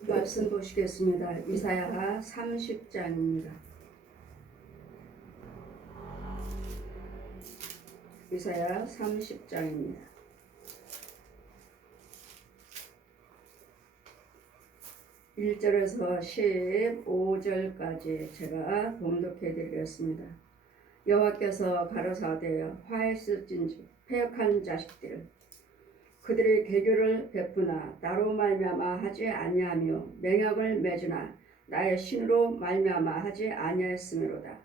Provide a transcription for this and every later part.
말씀 보시겠습니다. 이사야 30장입니다. 이사야 30장입니다. 1절에서 15절까지 제가 봉독해 드리겠습니다. 여호와께서 가로사대 화했을진즉 패역한 자식들 그들의 개교를 베푸나 나로 말미암아 하지 아니하며 맹약을 맺으나 나의 신으로 말미암아 하지 아니하였으므로다.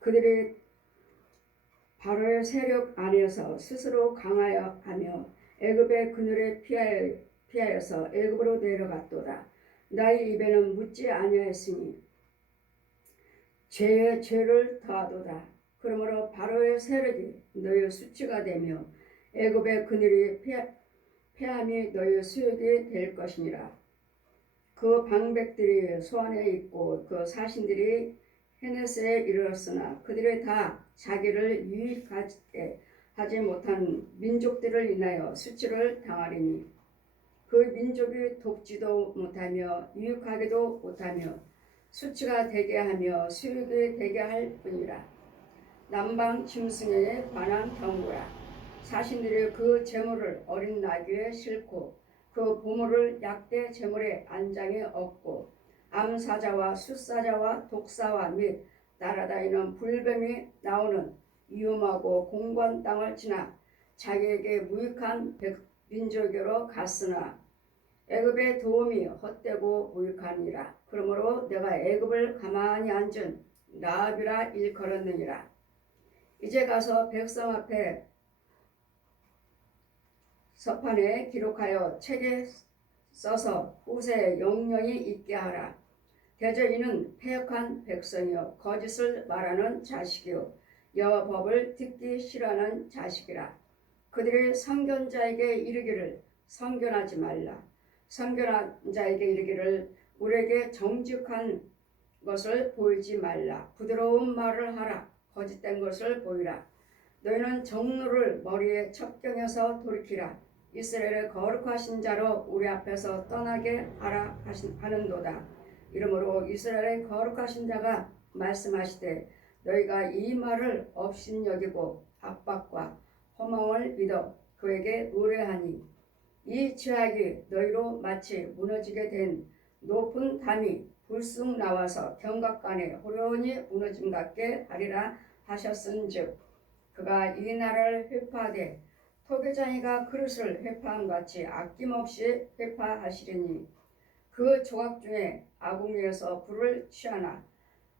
그들이 바로의 세력 안에서 스스로 강하여 하며 애굽의 그늘에 피하여서 애굽으로 내려갔도다. 나의 입에는 묻지 아니하였으니 죄의 죄를 더하도다. 그러므로 바로의 세력이 너의 수치가 되며 애굽의 그늘이 패함이 너의 수욕이 될 것이니라. 그 방백들이 소안에 있고 그 사신들이 헤네스에 이르렀으나 그들이 다 자기를 유익하게 하지 못한 민족들을 인하여 수치를 당하리니 그 민족이 돕지도 못하며 유익하게도 못하며 수치가 되게 하며 수욕이 되게 할 뿐이라. 남방 짐승에 관한 경고라. 사신들이 그 제물을 어린 나귀에 싣고 그 보물을 약대 제물의 안장에 얹고 암사자와 숫사자와 독사와 및 날아다니는 불뱀이 나오는 위험하고 공고한 땅을 지나 자기에게 무익한 민족으로 갔으나 애굽의 도움이 헛되고 무익하니라. 그러므로 내가 애굽을 가만히 앉은 라합이라 일컬었느니라. 이제 가서 백성 앞에 서판에 기록하여 책에 써서 후세에 영영이 있게 하라. 대저 이는 패역한 백성이요 거짓을 말하는 자식이요 여호와 법을 듣기 싫어하는 자식이라. 그들이 선견자에게 이르기를 선견하지 말라. 선견한 자에게 이르기를 우리에게 정직한 것을 보이지 말라. 부드러운 말을 하라. 거짓된 것을 보이라. 너희는 정로를 머리에 첩경해서 돌이키라. 이스라엘의 거룩하신 자로 우리 앞에서 떠나게 하라 하는도다. 이러므로 이스라엘의 거룩하신 자가 말씀하시되 너희가 이 말을 업신여기고 압박과 허망을 믿어 그에게 의뢰하니 이 죄악이 너희로 마치 무너지게 된 높은 담이 불쑥 나와서 경각간에 호련히 무너짐 같게 하리라 하셨은즉 그가 이 나라를 회파하되 토기장이가 그릇을 회파함 같이 아낌없이 회파하시리니 그 조각 중에 아궁이에서 불을 취하나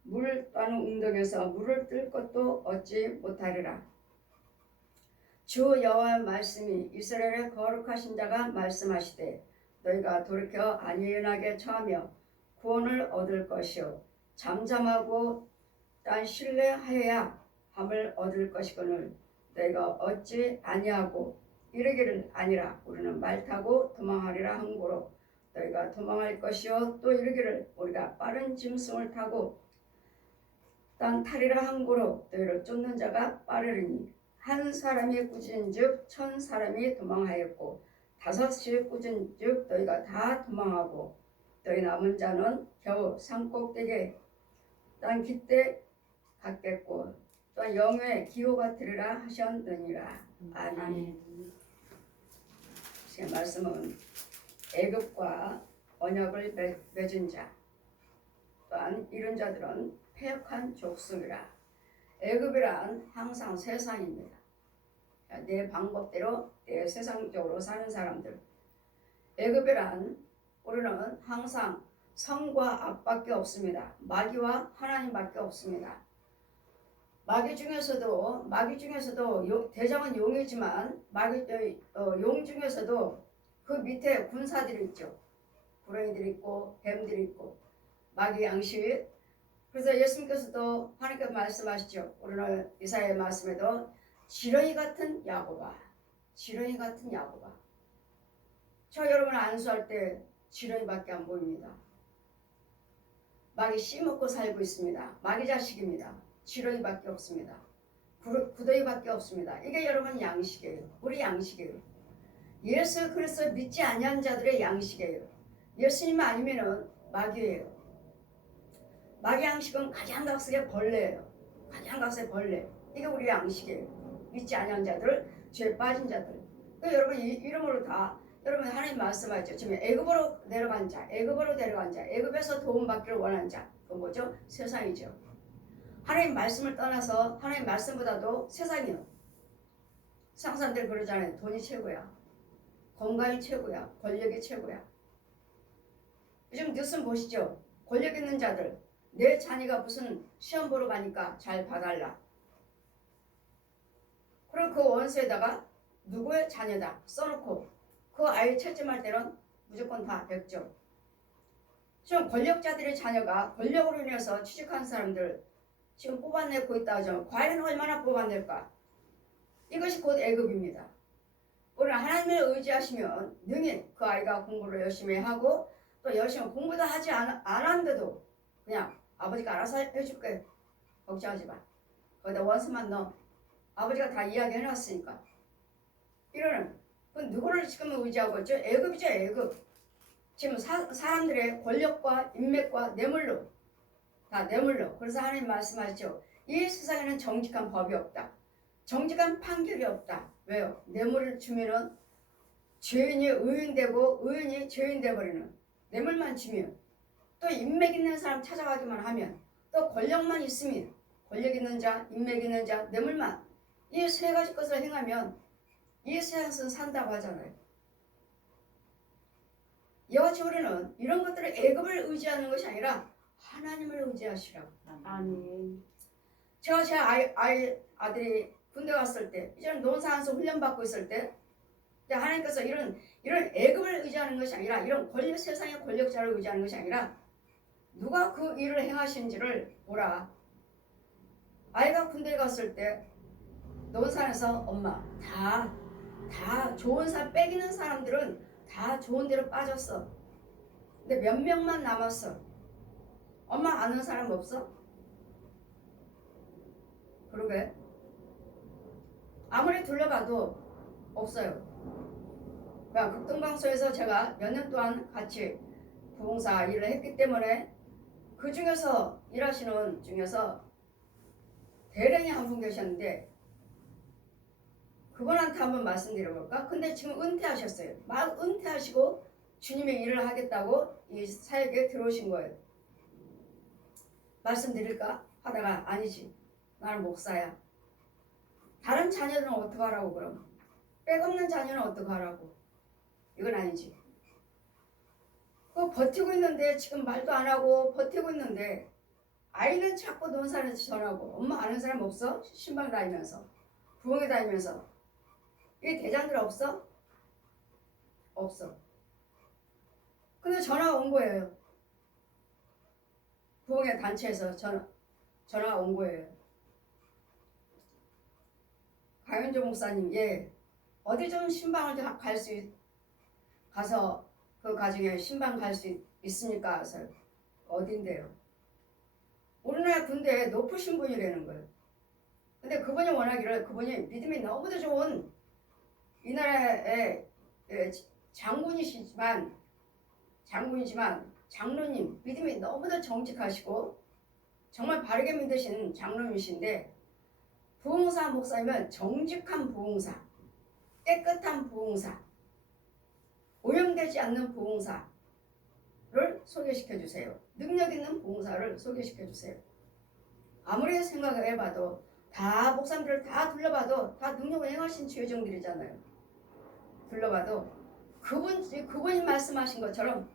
물 따는 웅덩이에서 물을 뜰 것도 얻지 못하리라. 주 여호와의 말씀이 이스라엘의 거룩하신 자가 말씀하시되 너희가 돌이켜 안연하게 처하며 구원을 얻을 것이요 잠잠하고 딴 신뢰하여야 함을 얻을 것이거늘 너희가 얻지 아니하고 이르기를 아니라 우리는 말 타고 도망하리라 한고로 너희가 도망할 것이요 또 이르기를 우리가 빠른 짐승을 타고 땅 타리라 한고로 너희를 쫓는 자가 빠르리니 한 사람이 꾸짖은즉 천 사람이 도망하였고 다섯이 꾸짖은즉 너희가 다 도망하고 너희 남은 자는 겨우 산꼭대기에 땅 깃대 갔겠고 또 영의 기호가 되리라 하셨느니라. 아멘. 제 말씀은 애굽과 언약을 맺은 자 또한 이런 자들은 패역한 족속이라. 애굽이란 항상 세상입니다. 내 방법대로 내 세상적으로 사는 사람들. 애굽이란 우리는 항상 성과 악밖에 없습니다. 마귀와 하나님밖에 없습니다. 마귀 중에서도 대장은 용이지만 용 중에서도 그 밑에 군사들이 있죠. 구렁이들이 있고 뱀들이 있고 마귀 양식. 그래서 예수님께서도 하나님께 말씀하시죠. 오늘 이사야의 말씀에도 지렁이 같은 야고바. 저 여러분 안수할 때 지렁이밖에 안 보입니다. 마귀 씨먹고 살고 있습니다. 마귀 자식입니다. 지렁이밖에 없습니다. 구더기밖에 없습니다. 이게 여러분 양식이에요. 우리 양식이에요. 예수 그리스도 믿지 아니한 자들의 양식이에요. 예수님 아니면은 마귀예요. 마귀 양식은 가장각색의 벌레예요. 가장각색의 벌레. 이게 우리 양식이에요. 믿지 아니한 자들, 죄에 빠진 자들. 여러분 이름으로 다 여러분 하나님 말씀하죠. 지금 애굽으로 내려간 자, 애굽으로 데려간 자, 애굽에서 도움받기를 원하는 자. 그건 뭐죠? 세상이죠. 하나님 말씀을 떠나서 하나님 말씀보다도 세상이요. 세상 사람들이 그러잖아요. 돈이 최고야. 건강이 최고야. 권력이 최고야. 요즘 뉴스 보시죠. 권력 있는 자들. 내 자녀가 무슨 시험 보러 가니까 잘 봐달라. 그리고 그 원서에다가 누구의 자녀다 써놓고 그 아이 채점할 때는 무조건 다 100점. 지금 권력자들의 자녀가 권력으로 인해서 취직한 사람들 지금 뽑아내고 있다 하죠. 과연 얼마나 뽑아낼까? 이것이 곧 애굽입니다. 오늘 하나님을 의지하시면 능히 그 아이가 공부를 열심히 하고 또 열심히 공부도 하지 않았는데도 그냥 아버지가 알아서 해줄게. 걱정하지 마. 거기다 원서만 넣어. 아버지가 다 이야기해놨으니까. 이러는 그 누구를 지금 의지하고 있죠? 애굽이죠. 애굽. 지금 사람들의 권력과 인맥과 뇌물로 다 뇌물로. 그래서 하나님 말씀하시죠. 이 세상에는 정직한 법이 없다. 정직한 판결이 없다. 왜요? 뇌물을 주면은 죄인이 의인되고 의인이 죄인 돼버리는. 뇌물만 주면 또 인맥 있는 사람 찾아가기만 하면 또 권력만 있으면 권력 있는 자, 인맥 있는 자, 뇌물만 이 세 가지 것을 행하면 이 세상에서 산다고 하잖아요. 여호와 우리는 이런 것들을 애굽을 의지하는 것이 아니라 하나님을 의지하시라고. 아멘. 제가 제 아들이 군대 갔을 때 이제는 논사에서 훈련받고 있을 때 하나님께서 이런 애굽을 의지하는 것이 아니라 이런 권력 세상의 권력자를 의지하는 것이 아니라 누가 그 일을 행하신지를 보라. 아이가 군대 갔을 때 논산에서 엄마 다 좋은 사람 빼기는 사람들은 다 좋은 데로 빠졌어. 근데 몇 명만 남았어. 엄마 아는 사람 없어? 그러게. 아무리 둘러봐도 없어요. 그러니까 극동방송에서 제가 몇 년 동안 같이 부흥사 일을 했기 때문에 그 중에서 일하시는 중에서 대령이 한 분 계셨는데 그분한테 한번 말씀드려볼까? 근데 지금 은퇴하셨어요. 막 은퇴하시고 주님의 일을 하겠다고 이 사역에 들어오신 거예요. 말씀드릴까? 하다가 아니지. 나는 목사야. 다른 자녀들은 어떻게 하라고 그럼? 백없는 자녀는 어떻게 하라고? 이건 아니지. 그 버티고 있는데 지금 말도 안 하고 버티고 있는데 아이는 자꾸 논산에서 전하고 엄마 아는 사람 없어? 신방 다니면서 부흥회 다니면서 이 대장들 없어? 없어. 근데 전화가 온 거예요. 부흥회 단체에서 전화가 온 거예요. 강윤조 목사님, 예, 어디 좀 신방을 가서 그 가정에 신방 갈 수 있습니까? 그래서 어딘데요? 우리나라 군대에 높으신 분이라는 거예요. 근데 그분이 원하기를 그분이 믿음이 너무도 좋은 이 나라의 장군이지만 장로님 믿음이 너무도 정직하시고 정말 바르게 믿으시는 장로님이신데 부흥사 목사님은 정직한 부흥사, 깨끗한 부흥사, 오염되지 않는 부흥사를 소개시켜 주세요. 능력 있는 부흥사를 소개시켜 주세요. 아무리 생각을 해봐도 다 목사님들을 다 둘러봐도 다 능력을 행하신 주여정들이잖아요. 둘러봐도 그분이 말씀하신 것처럼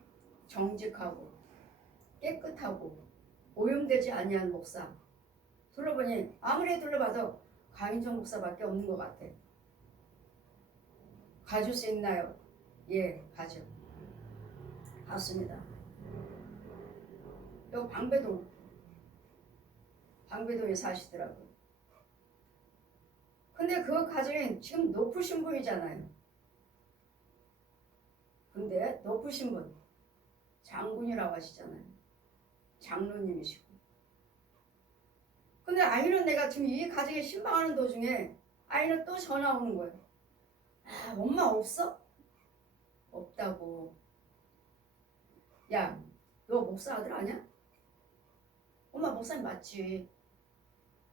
정직하고 깨끗하고 오염되지 아니한 목사 둘러보니 아무리 둘러봐도 강인정 목사밖에 없는 것 같아. 가질 수 있나요? 예, 가죠. 갔습니다. 요 방배동에 사시더라고요. 근데 그 가정이 지금 높으신 분이잖아요. 근데 높으신 분 장군이라고 하시잖아요. 장로님이시고. 근데 아이는 내가 지금 이 가정에 신방하는 도중에 아이는 또 전화 오는 거예요. 아, 엄마 없어? 없다고. 야, 너 목사 아들 아니야? 엄마 목사님 맞지.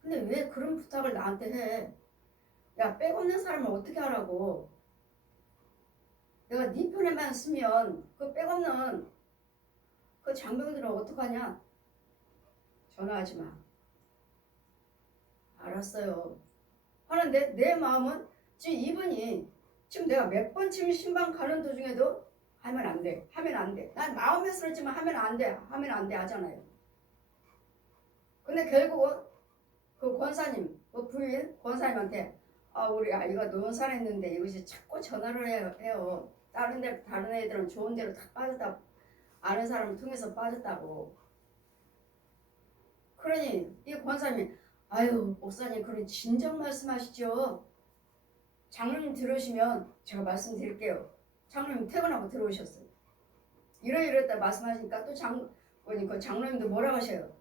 근데 왜 그런 부탁을 나한테 해? 야, 백 없는 사람을 어떻게 하라고? 내가 네 편에만 쓰면 그 백 없는 그 장병들은 어떡하냐? 전화하지 마. 알았어요. 하는데 내 마음은 지금 이분이 지금 내가 몇 번쯤 신방 가는 도중에도 하면 안 돼. 하면 안 돼. 난 마음에 쓰지만 하면 안 돼. 하면 안 돼 하잖아요. 근데 결국은 그 권사님, 그 부인 권사님한테 우리 아이가 논산했는데 이것이 자꾸 전화를 해요. 다른 애들은 좋은 데로 다 빠졌다. 아는 사람을 통해서 빠졌다고. 그러니 이 권사님이 아유 목사님 그런 진정 말씀하시죠. 장로님 들으시면 제가 말씀드릴게요. 장로님 퇴근하고 들어오셨어요. 이러이러했다 말씀하시니까 또 그 장로님도 뭐라고 하셔요.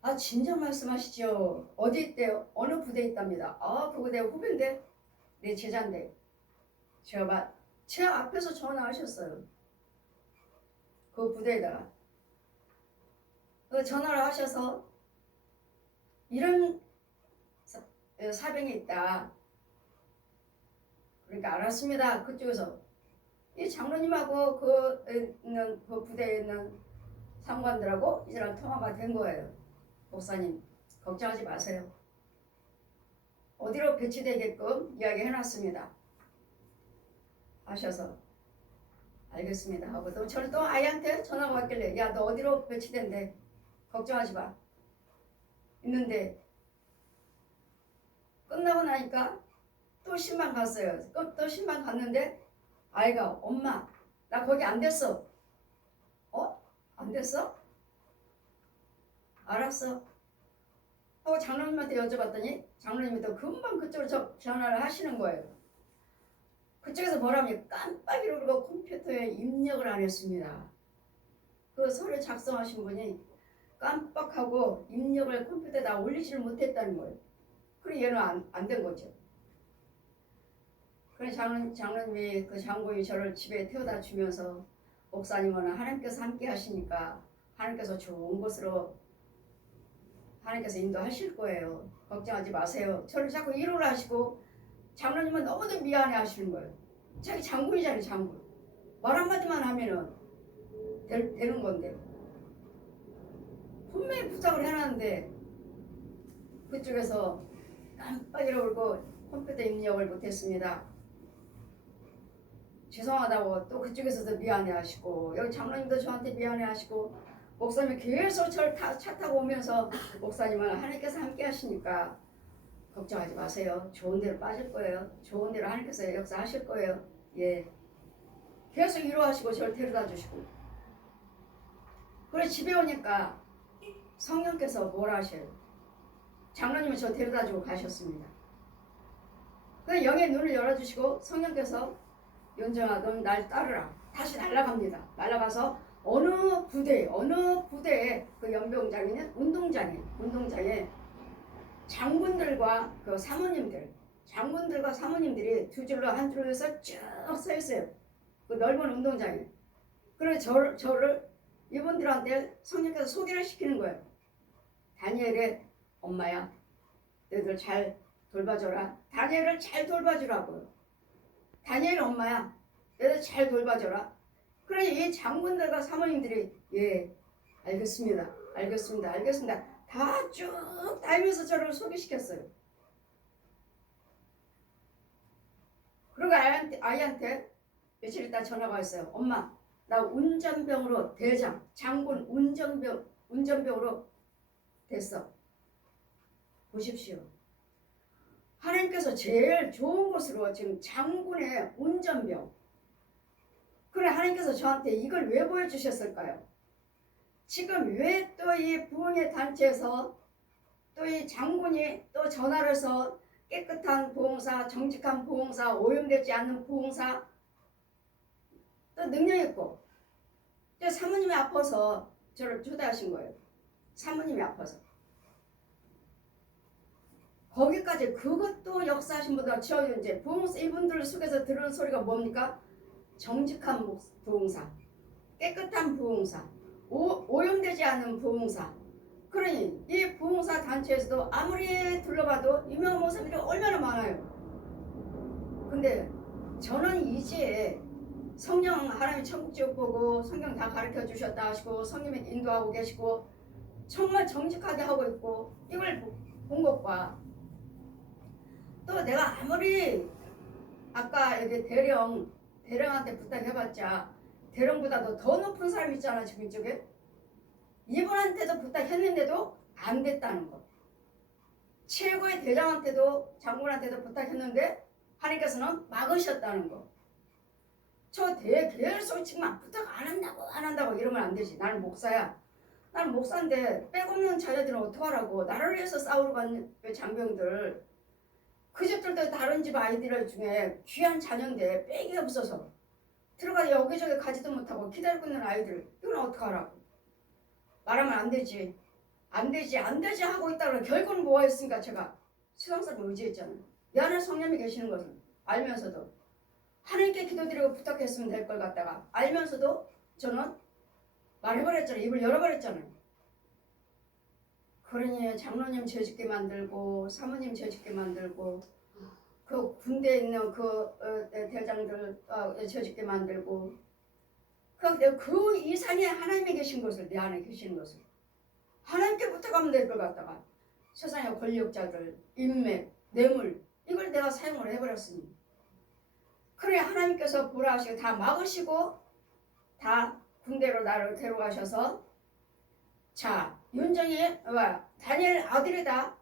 아 진정 말씀하시죠. 어디 있대요? 어느 부대에 있답니다. 그 부대 후배인데 내 제자인데 제가 제 앞에서 전화하셨어요. 그 부대에다가 그 전화를 하셔서 이런 사병이 있다. 그러니까 알았습니다. 그쪽에서 이 장로님하고 그 부대에 있는 상관들하고 이제는 통화가 된 거예요. 목사님 걱정하지 마세요. 어디로 배치되게끔 이야기해놨습니다. 하셔서 알겠습니다 하고 또 저는 또 아이한테 전화가 왔길래 야 너 어디로 배치된대. 걱정하지 마. 있는데 끝나고 나니까 또 신방 갔어요. 또 신방 갔는데 아이가 엄마 나 거기 안 됐어. 안 됐어? 알았어. 하고 장로님한테 여쭤봤더니 장로님이 또 금방 그쪽으로 전화를 하시는 거예요. 그쪽에서 뭐라면 깜빡이로 그러고 컴퓨터에 입력을 안 했습니다. 그 서류 작성하신 분이 깜빡하고 입력을 컴퓨터에다 올리지를 못했다는 거예요. 그래 얘는 안 된 거죠. 그래 장로님이 그 장군이 저를 집에 태워다 주면서 목사님은 하나님께서 함께 하시니까 하나님께서 좋은 곳으로 하나님께서 인도하실 거예요. 걱정하지 마세요. 저를 자꾸 위로를 하시고 장로님은 너무도 미안해 하시는 거예요. 자기 장군이잖아요. 장군. 말 한마디만 하면은 되는 건데 분명히 부탁을 해놨는데 그쪽에서 깜빡이로 울고 컴퓨터 입력을 못했습니다. 죄송하다고 또 그쪽에서도 미안해 하시고 여기 장로님도 저한테 미안해 하시고 목사님이 계속 저를 차 타고 오면서 목사님은 하나님께서 함께 하시니까 걱정하지 마세요. 좋은 데로 빠질 거예요. 좋은 데로 하나님께서 역사하실 거예요. 예. 계속 위로하시고 저를 데려다 주시고 그래 집에 오니까 성령께서 뭐라 하셔요. 장로님은 저 데려다 주고 가셨습니다. 그 영의 눈을 열어주시고 성령께서 윤정아 넌 날 따르라. 다시 날아갑니다. 날아가서 어느 부대에 그 연병장에는 운동장에 장군들과 그 장군들과 사모님들이 두 줄로 한 줄로 해서 쭉 서 있어요. 그 넓은 운동장에. 그래서 저를 이분들한테 성령께서 소개를 시키는 거예요. 다니엘의 엄마야, 너희들 잘 돌봐줘라. 다니엘을 잘 돌봐주라고요. 다니엘 엄마야, 너희들 잘 돌봐줘라. 그러니 이 장군들과 사모님들이 예, 알겠습니다. 다 쭉 다니면서 저를 소개시켰어요. 그리고 아이한테 며칠 있다 전화가 왔어요. 엄마, 나 운전병으로 장군 운전병으로 됐어. 보십시오. 하나님께서 제일 좋은 곳으로 지금 장군의 운전병. 그래 하나님께서 저한테 이걸 왜 보여주셨을까요? 지금 왜 또 이 부흥의 단체에서 또 이 장군이 또 전화를 해서 깨끗한 부흥사, 정직한 부흥사, 오염되지 않는 부흥사 또 능력 있고 사모님이 아파서 저를 초대하신 거예요. 사모님이 아파서. 거기까지 그것도 역사하신 분들 저 이제 부흥사 이분들 속에서 들은 소리가 뭡니까? 정직한 부흥사. 깨끗한 부흥사, 오염되지 않은 부흥사. 그러니 이 부흥사 단체에서도 아무리 둘러봐도 유명한 목사님들이 얼마나 많아요. 근데 저는 이제 성령 하나님이 천국 지옥 보고 성경 다 가르쳐 주셨다 하시고 성님이 인도하고 계시고 정말 정직하게 하고 있고 이걸 본 것과 또 내가 아무리 아까 여기 대령한테 부탁해봤자 대령보다도 더 높은 사람 있잖아 지금 이쪽에. 이분한테도 부탁했는데도 안 됐다는 거. 최고의 대장한테도 장군한테도 부탁했는데 하나님께서는 막으셨다는 거. 저 계속 지금 부탁 안 한다고 이러면 안 되지. 나는 목사야. 나는 목사인데 빼없는 자녀들은 어떡하라고. 나를 위해서 싸우러 간 장병들. 그 집들도 다른 집 아이들 중에 귀한 자녀인데 빼기 없어서 들어가 여기저기 가지도 못하고 기다리고 있는 아이들. 이건 어떡하라고. 말하면 안 되지 하고 있다가 결국은 뭐가 있으니까 제가 세상 사람을 의지했잖아요. 내 안에 성령이 계시는 것을 알면서도 하나님께 기도드리고 부탁했으면 될 걸 갖다가 알면서도 저는 말해버렸잖아요. 입을 열어버렸잖아요. 그러니 장로님 죄짓게 만들고 사모님 죄짓게 만들고 그 군대에 있는 그 대장들 죄짓게 만들고 그 이상의 하나님이 계신 것을 내 안에 계시는 것을 하나님께 부탁하면 될 걸 갖다가 세상의 권력자들 인맥 뇌물 이걸 내가 사용을 해버렸으니 그래 하나님께서 보라 하시고 다 막으시고 다 군대로 나를 데려가셔서 자 윤정이 다니엘 아들이다.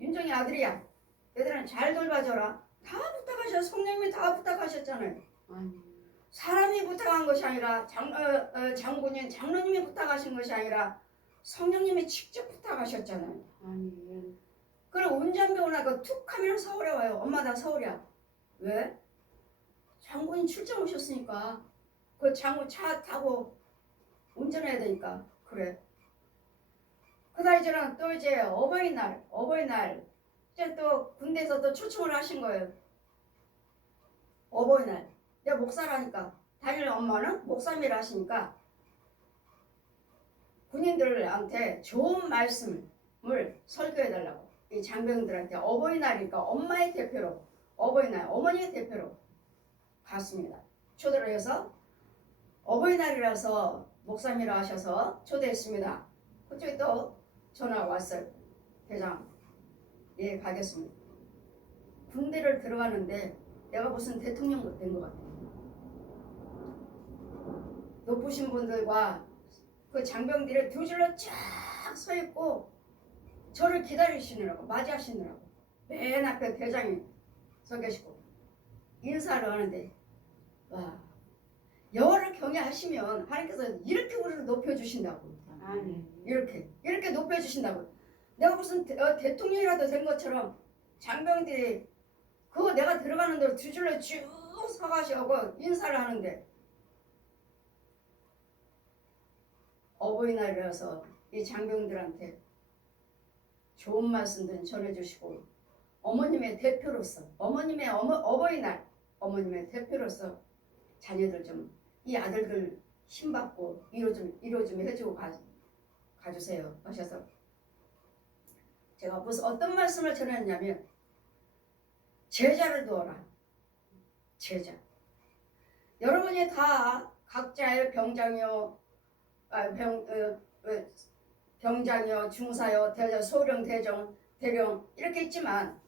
윤정이 아들이야. 얘들은 잘 돌봐줘라. 다 부탁하셔서 성령님이 다 부탁하셨잖아요. 사람이 부탁한 것이 아니라 장군인 장로님이 부탁하신 것이 아니라 성령님이 직접 부탁하셨잖아요. 그래 운전배 오나가 툭 하면 서울에 와요. 엄마 나 서울이야. 왜? 장군이 출장 오셨으니까 그 장군 차 타고 운전해야 되니까 그래. 그다음 이제는 또 이제 어버이날 이제 또 군대에서 또 초청을 하신 거예요. 어버이날 내가 목사라니까 다니엘 엄마는 목사님이라 하시니까 군인들한테 좋은 말씀을 설교해달라고 이 장병들한테 어버이날이니까 엄마의 대표로 어버이날 어머니의 대표로 갔습니다. 초대를 해서 어버이날이라서 목사님이라 하셔서 초대했습니다. 그쪽에 또 전화가 왔어요. 대장 예 가겠습니다. 군대를 들어가는데 내가 무슨 대통령 된 것 같아요. 높으신 분들과 그 장병들이 두 줄로 쫙 서 있고 저를 기다리시느라고 맞이하시느라고 맨 앞에 대장이 서 계시고 인사를 하는데 와 여호와를 경외하시면 하나님께서 이렇게 우리를 높여주신다고. 이렇게 높여주신다고. 내가 무슨 대통령이라도 된 것처럼 장병들이 그거 내가 들어가는 대로 두 줄로 쭉 서가시고 인사를 하는데 어버이날이라서 이 장병들한테 좋은 말씀들 전해주시고 어머님의 대표로서 어머님의 어버이날 어머님의 대표로서 자녀들 좀 이 아들들 힘받고 위로 좀 해주고 가주세요 하셔서 제가 무슨 어떤 말씀을 전했냐면 제자를 두어라. 제자. 여러분이 다 각자의 병장이요 병장이요 중사요 대장 소령 대령 이렇게 있지만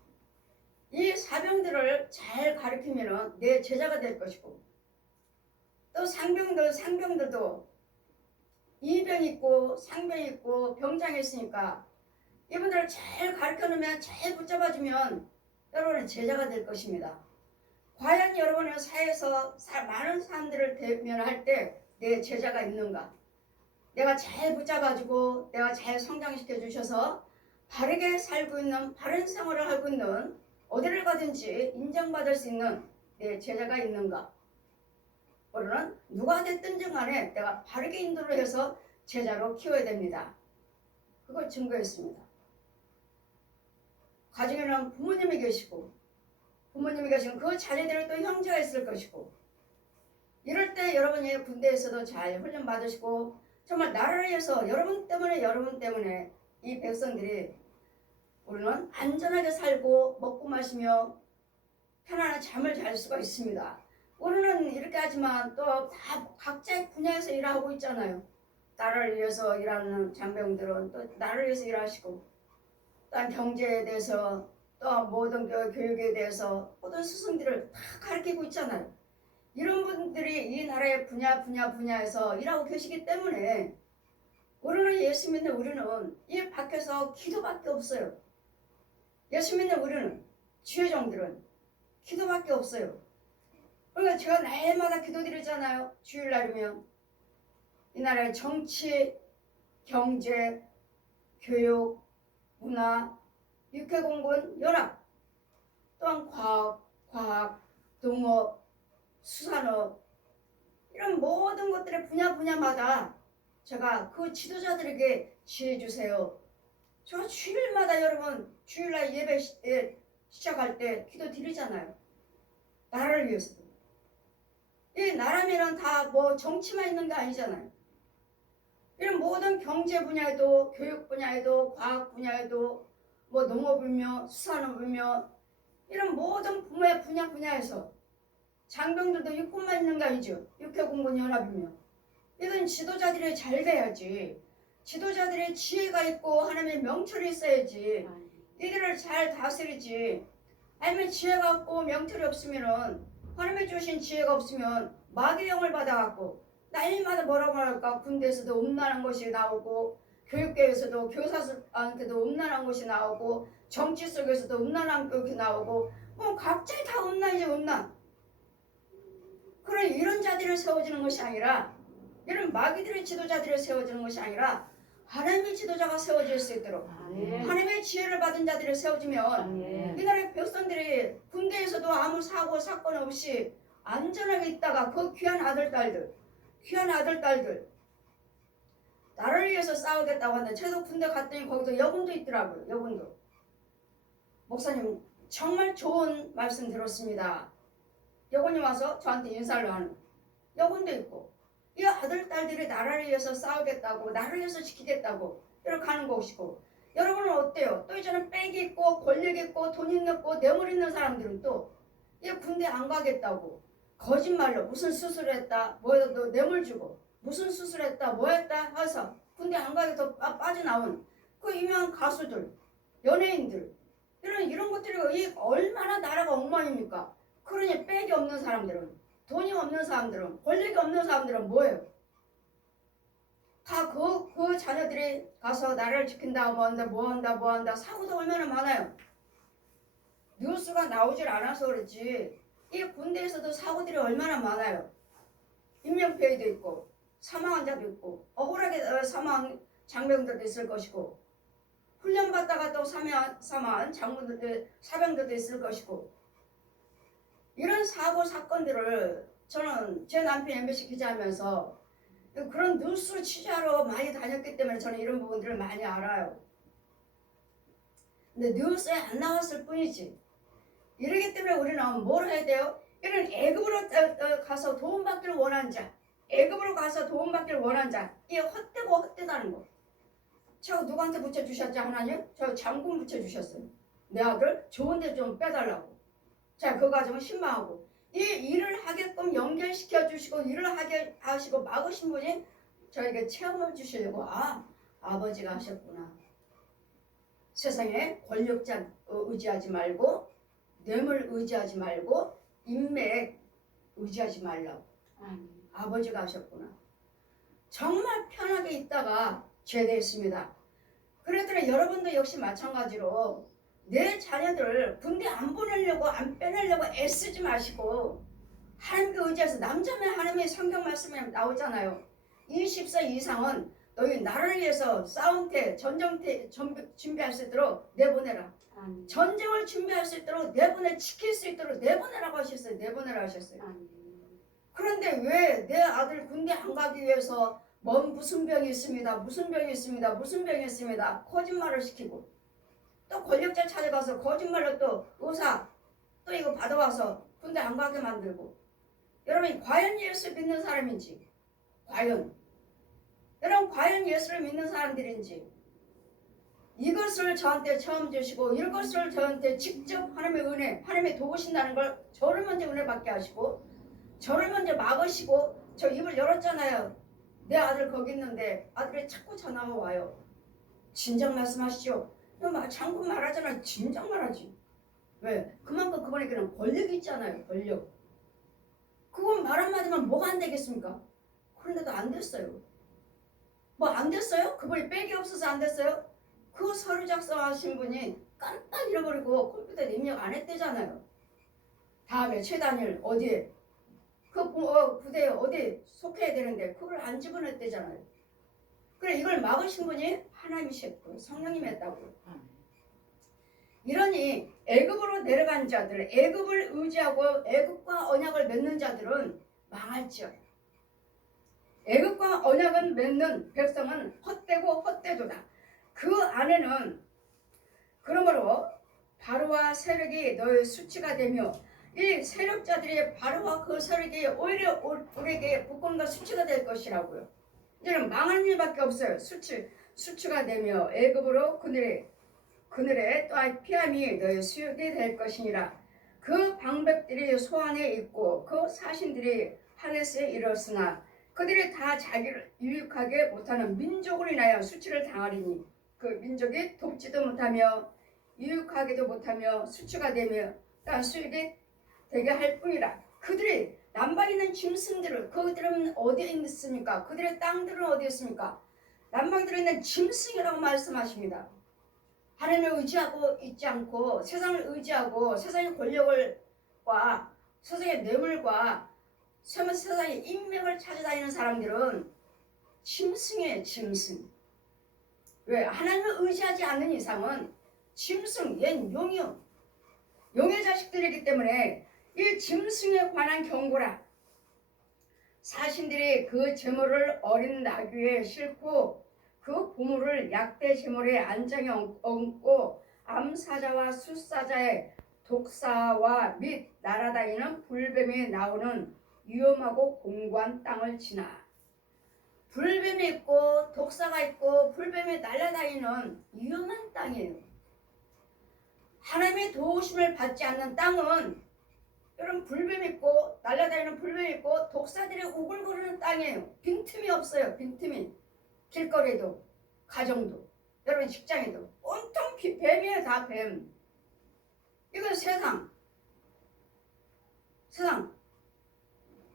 이 사병들을 잘 가르치면 내 제자가 될 것이고 또 상병들도 이병 있고 상병 있고 병장이 있으니까 이분들을 잘 가르쳐놓으면 잘 붙잡아주면 여러분은 제자가 될 것입니다. 과연 여러분은 사회에서 많은 사람들을 대면할 때 내 제자가 있는가? 내가 잘 붙잡아주고 내가 잘 성장시켜 주셔서 바르게 살고 있는 바른 생활을 하고 있는 어디를 가든지 인정받을 수 있는 내 제자가 있는가? 우리는 누가 됐든지 간에 내가 바르게 인도를 해서 제자로 키워야 됩니다. 그걸 증거했습니다. 가정에는 부모님이 계시고 그 자녀들은 또 형제가 있을 것이고 이럴 때 여러분이 군대에서도 잘 훈련 받으시고 정말 나라를 위해서 여러분 때문에 이 백성들이 우리는 안전하게 살고 먹고 마시며 편안한 잠을 잘 수가 있습니다. 우리는 이렇게 하지만 또 다 각자의 분야에서 일하고 있잖아요. 나라를 위해서 일하는 장병들은 또 나라를 위해서 일하시고 또 경제에 대해서 또 모든 교육에 대해서 모든 스승들을 다 가르치고 있잖아요. 이런 분들이 이 나라의 분야에서 일하고 계시기 때문에 우리는 예수 믿는 우리는 이 밖에서 기도밖에 없어요. 예수 믿는 우리는 주의 종들은 기도밖에 없어요. 그러니까 제가 날마다 기도드리잖아요. 주일날이면 이 나라의 정치, 경제, 교육, 문화, 육해공군, 연합, 또한 과학, 농업, 수산업 이런 모든 것들의 분야마다 제가 그 지도자들에게 지혜 주세요. 제가 주일마다 여러분 주일날 예배 시작할 때 기도 드리잖아요. 나라를 위해서도. 이 나라면은 다 뭐 정치만 있는 게 아니잖아요. 이런 모든 경제 분야에도 교육 분야에도 과학 분야에도 뭐 농업이며 수산업이며 이런 모든 분야에서 장병들도 육군만 있는 게 아니죠. 육해공군 연합이며 이런 지도자들이 잘 돼야지. 지도자들의 지혜가 있고 하나님의 명철이 있어야지. 이들을 잘 다스리지. 아니면 지혜가 없고 명철이 없으면은 하나님의 주신 지혜가 없으면 마귀의 영을 받아갖고 날마다 뭐라고 할까? 군대에서도 음란한 것이 나오고 교육계에서도 교사한테도 음란한 것이 나오고 정치 속에서도 음란한 것이 나오고 뭐 각자의 다 음란이죠. 음란. 그런 이런 자들을 세워지는 것이 아니라 이런 마귀들의 지도자들을 세워지는 것이 아니라 하나님의 지도자가 세워질 수 있도록 하나님의 지혜를 받은 자들을 세워지면 이 나라의 백성들이 군대에서도 아무 사고 사건 없이 안전하게 있다가 그 귀한 아들 딸들 나를 위해서 싸우겠다고 하는데 저도 군대 갔더니 거기도 여군도 있더라고요. 여군도. 목사님 정말 좋은 말씀 들었습니다. 여군이 와서 저한테 인사를 하는 여군도 있고 이 아들 딸들이 나라를 위해서 싸우겠다고 나라를 위해서 지키겠다고 이렇게 하는 것이고 여러분은 어때요? 또 이제는 빽이 있고 권력 있고 돈 있고 뇌물 있는 사람들은 또 이 군대 안 가겠다고 거짓말로 무슨 수술했다 뭐도 뇌물 주고 무슨 수술했다 뭐했다 해서 군대 안 가겠다고 빠져나온 그 유명한 가수들 연예인들 이런 것들이 이 얼마나 나라가 엉망입니까? 그러니 빽이 없는 사람들은 돈이 없는 사람들은 권력이 없는 사람들은 뭐예요? 다 그 자녀들이 가서 나라를 지킨다 뭐 한다 사고도 얼마나 많아요. 뉴스가 나오질 않아서 그렇지 이 군대에서도 사고들이 얼마나 많아요. 인명피해도 있고 사망한 자도 있고 억울하게 사망한 장병들도 있을 것이고 훈련받다가 또 사망한 사병들도 있을 것이고 이런 사고 사건들을 저는 제 남편 MBC 기자하면서 그런 뉴스 취재하러 많이 다녔기 때문에 저는 이런 부분들을 많이 알아요. 근데 뉴스에 안 나왔을 뿐이지. 이러기 때문에 우리는 뭘 해야 돼요? 이런 애굽으로 가서 도움받기를 원하는 자, 애굽으로 가서 도움받기를 원하는 자, 이게 헛되다는 거. 저 누구한테 붙여주셨죠 하나님? 저 장군 붙여주셨어요. 내 아들 좋은데 좀 빼달라고. 자, 그 과정은 신망하고 이 일을 하게끔 연결시켜 주시고 일을 하게 하시고 막으신 분이 저에게 체험을 주시려고 아버지가 하셨구나. 세상에 권력자 의지하지 말고 뇌물 의지하지 말고 인맥 의지하지 말라고. 아버지가 하셨구나. 정말 편하게 있다가 제대했습니다. 그랬더니 여러분도 역시 마찬가지로 내 자녀들을 군대 안 보내려고 안 빼내려고 애쓰지 마시고 하나님께 의지해서 남자면 하나님의 성경 말씀에 나오잖아요. 20세 이상은 너희 나라를 위해서 싸움때 전쟁때 준비할 수 있도록 내보내라. 전쟁을 준비할 수 있도록 지킬 수 있도록 내보내라고 하셨어요. 내보내라 하셨어요. 그런데 왜 내 아들 군대 안 가기 위해서 무슨 병이 있습니다. 거짓말을 시키고 또 권력자 찾아가서 거짓말로 또 의사 또 이거 받아와서 군대 안 가게 만들고 여러분이 과연 예수 믿는 사람인지, 여러분 과연 예수를 믿는 사람들인지, 이것을 저한테 처음 주시고 이것을 저한테 직접 하나님의 은혜, 하나님이 도우신다는 걸 저를 먼저 은혜 받게 하시고 저를 먼저 막으시고, 저 입을 열었잖아요. 내 아들 거기 있는데 아들이 자꾸 전화가 와요. 진작 말씀하시죠. 장군 말하잖아. 진작 말하지. 왜? 그만큼 그분에게는 권력이 있잖아요. 권력. 그건 말 한마디만 뭐가 안 되겠습니까? 그런데도 안 됐어요. 뭐 안 됐어요? 그분이 빽이 없어서 안 됐어요? 그 서류 작성하신 분이 깜빡 잃어버리고 컴퓨터에 입력 안 했대잖아요. 다음에 최단일 어디에? 그 부대에 어디 속해야 되는데 그걸 안 집어넣었대잖아요. 그래, 이걸 막으신 분이 하나님이셨고 성령님이 했다고. 이러니 애굽으로 내려간 자들, 애굽을 의지하고 애굽과 언약을 맺는 자들은 망할지어다. 애굽과 언약을 맺는 백성은 헛되고 헛되도다. 그 안에는 그러므로 바로와 세력이 너의 수치가 되며, 이 세력자들이 바로와 그 세력이 오히려 우리에게 부끄러움과 수치가 될 것이라고요. 이제는 망하는 일밖에 없어요. 수치가 되며 애굽으로 그늘에 또한 피함이 너의 수욕이 될 것이니라. 그 방백들이 소안에 있고 그 사신들이 하네스에 이르렀으나 그들이 다 자기를 유익하게 못하는 민족으로 인하여 수치를 당하리니, 그 민족이 돕지도 못하며 유익하게도 못하며 수치가 되며 또한 수익이 되게 할 뿐이라. 그들이 남방 있는 짐승들을, 그들은 어디에 있습니까? 그들의 땅들은 어디에 있습니까? 남방들에 있는 짐승이라고 말씀하십니다. 하나님을 의지하고 있지 않고 세상을 의지하고 세상의 권력과 세상의 뇌물과 세상의 인맥을 찾아다니는 사람들은 짐승이에요. 짐승. 왜? 하나님을 의지하지 않는 이상은 짐승, 얜 용이요. 용의 자식들이기 때문에 이 짐승에 관한 경고라. 사신들이 그 제물을 어린 나귀에 싣고 그 보물을 약대 제물의 안장에 얹고 암사자와 숫사자의 독사와 및 날아다니는 불뱀이 나오는 위험하고 공고한 땅을 지나. 불뱀이 있고 독사가 있고 불뱀이 날아다니는 위험한 땅이에요. 하나님의 도우심을 받지 않는 땅은 여러분 불뱀이 있고 날아다니는 불뱀이 있고 독사들이 우글거리는 땅이에요. 빈틈이 없어요. 빈틈이. 길거리에도 가정도 여러분 직장에도 온통 뱀이에요. 다 뱀. 이건 세상.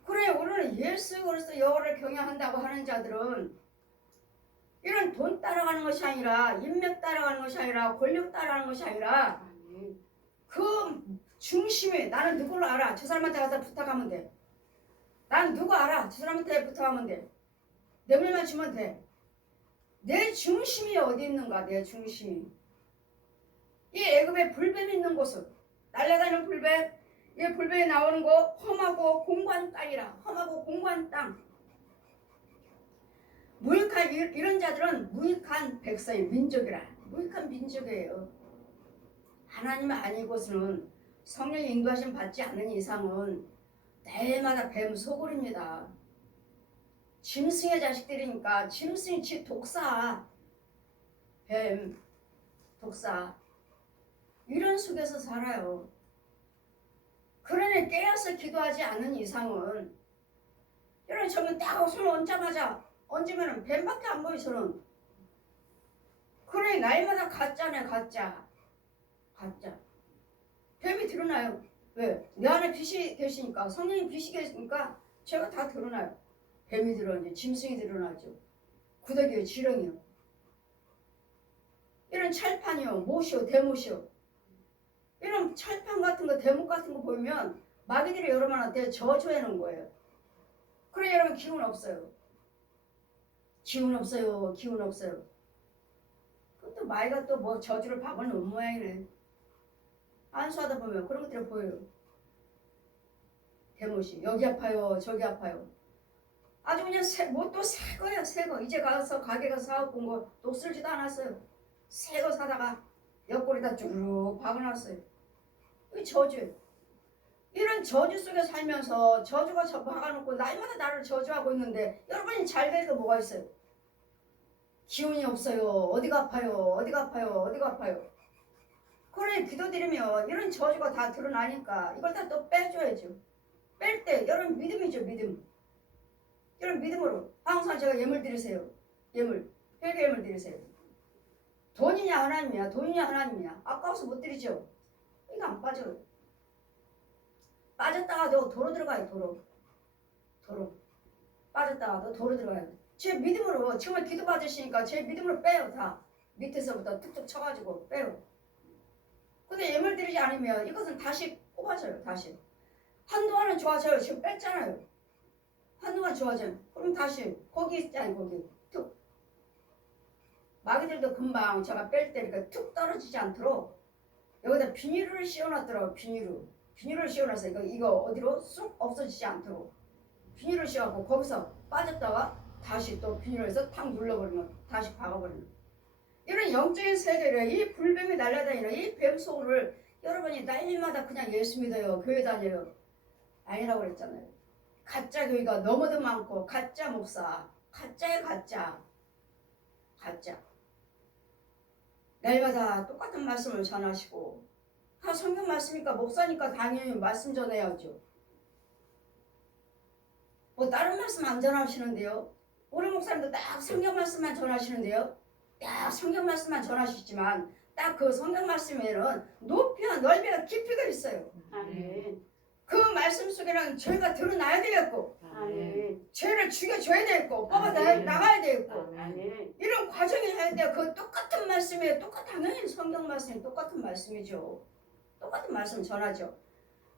그래, 우리는 예수 그리스도 여호와를 경외한다고 하는 자들은 이런 돈 따라가는 것이 아니라 인맥 따라가는 것이 아니라 권력 따라가는 것이 아니라 그 중심이, 나는 누구를 알아? 저 사람한테 가서 부탁하면 돼. 난 누구 알아? 저 사람한테 부탁하면 돼. 뇌물만 주면 돼. 내 중심이 어디 있는가? 내 중심이. 이 애굽에 불뱀이 있는 곳은, 날아다니는 불뱀, 이 불뱀이 나오는 곳 험하고 공고한 땅이라. 험하고 공고한 땅. 무익한 이런 자들은 무익한 백성의 민족이라. 무익한 민족이에요. 하나님 아니고서는 성령의 인도하심 받지 않는 이상은 매일마다 뱀 소굴입니다. 짐승의 자식들이니까 짐승이 지 독사, 뱀, 독사 이런 속에서 살아요. 그러니 깨어서 기도하지 않는 이상은, 여러분 저는 딱 손을 얹으면 뱀밖에 안 보여. 저는. 그러니 날마다 가짜네. 가짜. 뱀이 드러나요. 왜? 내 안에 빛이 계시니까, 성령님 빛이 계시니까 제가 다 드러나요. 뱀이 드러나죠. 짐승이 드러나죠. 구더기요, 지렁이요. 이런 철판이요, 못이요, 대못이요. 이런 철판 같은 거, 대못 같은 거 보면 마귀들이 여러분한테 저주해 놓은 거예요. 그래, 여러분 기운 없어요. 기운 없어요. 그것도 마귀가 또 뭐 저주를 박아놓은 모양이네. 안수하다 보면 그런 것들이 보여요. 대못이 여기 아파요, 저기 아파요. 아주 그냥 뭣도 새 거야, 새 거. 이제 가서 가게 가서 사갖고 온 거 녹슬지도 않았어요. 새 거 사다가 옆구리다 쭈르륵 박아놨어요. 이 저주. 이런 저주 속에 살면서 저주가 박아놓고 날마다 나를 저주하고 있는데 여러분이 잘 될 게 뭐가 있어요? 기운이 없어요. 어디가 아파요. 어디가 아파요. 어디가 아파요. 그래 기도드리면 이런 저주가 다 드러나니까 이걸 다 또 빼줘야죠. 뺄 때 여러분 믿음이죠. 믿음. 여러분 믿음으로 항상 제가 예물 드리세요. 예물. 회개 예물 드리세요. 돈이냐 하나님이야. 돈이냐 하나님이야. 아까워서 못 드리죠. 이거 안 빠져요. 빠졌다가도 도로 들어가요. 도로. 빠졌다가도 도로 들어가요. 제 믿음으로 정말 기도 받으시니까 제 믿음으로 빼요. 다 밑에서부터 툭툭 쳐가지고 빼요. 근데 예물 드리지 않으면 이것은 다시 뽑아져요. 다시 한동안은 좋아져요. 지금 뺐잖아요. 한동안 좋아져요. 그럼 다시 거기 있잖아요. 거기 툭. 마귀들도 금방 제가 뺄 때 이렇게 툭 떨어지지 않도록 여기다 비닐을 씌워놨더라고요. 비닐을 씌워놔서 이거 어디로 쑥 없어지지 않도록 비닐을 씌워갖고 거기서 빠졌다가 다시 또 비닐에서 탁 눌러버리면 다시 박아버리는 이런 영적인 세계를 이 불뱀이 날아다니는 이 뱀 속을 여러분이 날마다 그냥 예수 믿어요. 교회 다녀요. 아니라고 그랬잖아요. 가짜 교회가 너무도 많고 가짜 목사 가짜의 가짜 날마다 똑같은 말씀을 전하시고 다 성경 말씀이니까 목사니까 당연히 말씀 전해야죠. 뭐 다른 말씀 안 전하시는데요. 우리 목사님도 딱 성경 말씀만 전하시는데요. 딱 성경 말씀만 전하시지만 딱 그 성경 말씀에는 높이와 넓이와 깊이가 있어요. 아멘. 그 말씀 속에는 죄가 드러나야 되겠고 아멘. 죄를 죽여줘야 되겠고 뽑아 아멘. 나가야 되겠고 아멘. 이런 과정이 해야 돼요. 그 똑같은 말씀이에요. 당연히 성경 말씀이 똑같은 말씀이죠. 똑같은 말씀 전하죠.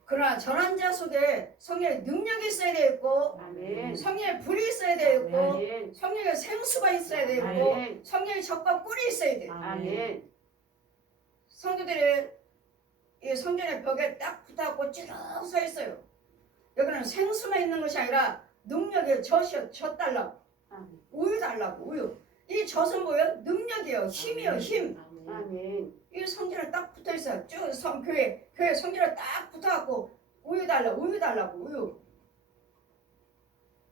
그러나 전한 자 속에 성령의 능력이 있어야 되겠고 아멘. 성령의 불이 있어야 되겠고 아멘. 성령의 생수가 있어야 되겠고 아멘. 성령의 젖과 꿀이 있어야 돼요. 아멘. 성도들이 이 성전의 벽에 딱 붙어갖고 쭉 서 있어요. 여기는 생수만 있는 것이 아니라 능력의 젖 달라고 아멘. 우유 달라고 우유. 이 젖은 뭐예요? 능력이에요. 힘이에요. 힘. 아멘. 이 성전에 딱 붙어 있어요. 쭉 교회 성전에 딱 붙어갖고 우유 달라고 우유.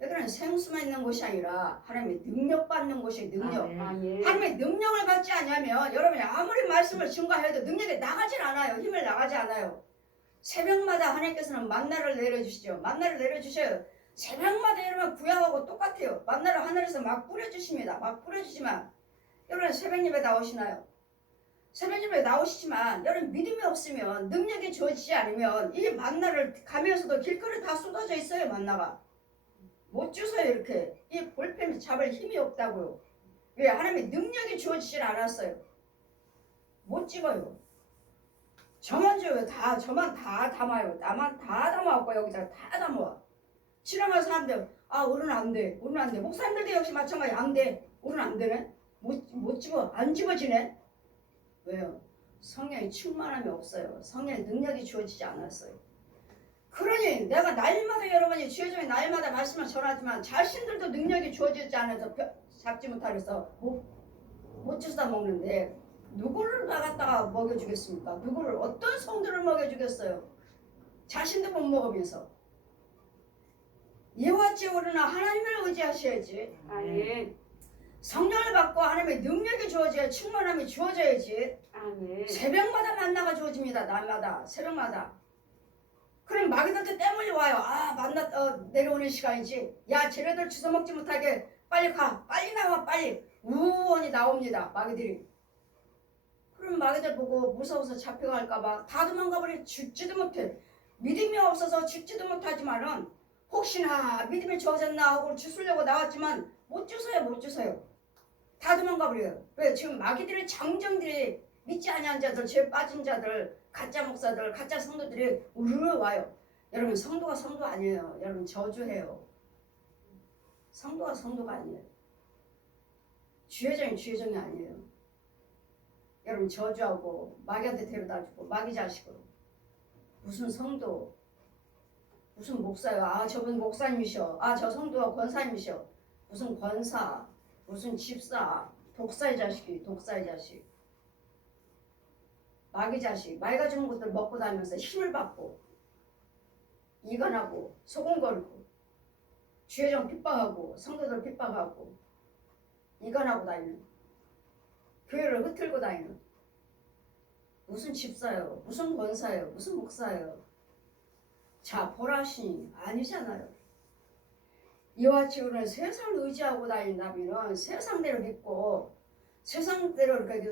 여기는 생수만 있는 곳이 아니라 하나님의 능력 받는 곳이 능력. 아멘. 하나님의 능력을 받지 않으면 여러분이 아무리 말씀을 증거해도 능력이 나가질 않아요. 힘을 나가지 않아요. 새벽마다 하나님께서는 만나를 내려주시죠. 만나를 내려주셔요. 새벽마다 여러분 구약하고 똑같아요. 만나를 하늘에서 막 뿌려주십니다. 막 뿌려주지만 여러분 새벽 예배 나오시나요? 새벽 예배 나오시지만 여러분 믿음이 없으면 능력이 주어지지 않으면 이 만나를 가면서도 길거리 다 쏟아져 있어요. 만나가. 못 주서요. 이렇게. 이 볼펜을 잡을 힘이 없다고요. 왜? 하나님의 능력이 주어지질 않았어요. 못 집어요. 저만 줘요. 저만 다 담아요. 나만 다 담아갖고 여기다 다 담아. 지나가는 사람들 우리는 안 돼. 목사님들도 역시 마찬가지 안 돼. 우리는 안 되네. 못 집어. 안 집어지네. 왜요? 성령의 충만함이 없어요. 성령의 능력이 주어지지 않았어요. 그러니 내가 날마다 여러분이 주여정에 날마다 말씀을 전하지만 자신들도 능력이 주어지지 않아서 잡지 못하면서 못 주다 먹는데 누구를 나갔다가 먹여주겠습니까? 누구를 어떤 성도를 먹여주겠어요? 자신도 못 먹으면서 예와지 오르나 하나님을 의지하셔야지. 아멘. 성령을 받고 하나님의 능력이 주어져야 충만함이 주어져야지. 아멘. 새벽마다 만나가 주어집니다. 날마다 새벽마다. 그럼 마귀들한테 떼물리 와요. 만나 내려오는 시간이지. 야 쟤네들 주워 먹지 못하게 빨리 가. 빨리 나와 빨리. 우원이 나옵니다. 마귀들이. 그럼 마귀들 보고 무서워서 잡혀갈까봐 다 도망가버리 죽지도 못해. 믿음이 없어서 죽지도 못하지만은 혹시나 믿음이 좋아졌나 하고 주술려고 나왔지만 못 주서요. 다 도망가버려요. 왜? 지금 마귀들의 장정들이 믿지 아니한 자들, 죄 빠진 자들, 가짜 목사들, 가짜 성도들이 우르르 와요. 여러분 성도가 성도 아니에요. 여러분 저주해요. 성도가 아니에요. 주여정이 아니에요. 여러분 저주하고 마귀한테 데려다주고 마귀 자식으로 무슨 성도 무슨 목사요. 저분 목사님이셔. 저 성도가 권사님이셔. 무슨 권사 무슨 집사 독사의 자식 마귀 자식 마귀가 주는 것들 먹고 다니면서 힘을 받고 이간하고 소곤거리고 주여정 핍박하고 성도들 핍박하고 이간하고 다니는 교회를 흩틀고 다니는 무슨 집사요, 무슨 권사요, 무슨 목사요. 자 보라시니 아니잖아요. 이와 같이 우리는 세상을 의지하고 다닌다면 세상대로 믿고 세상대로 이렇게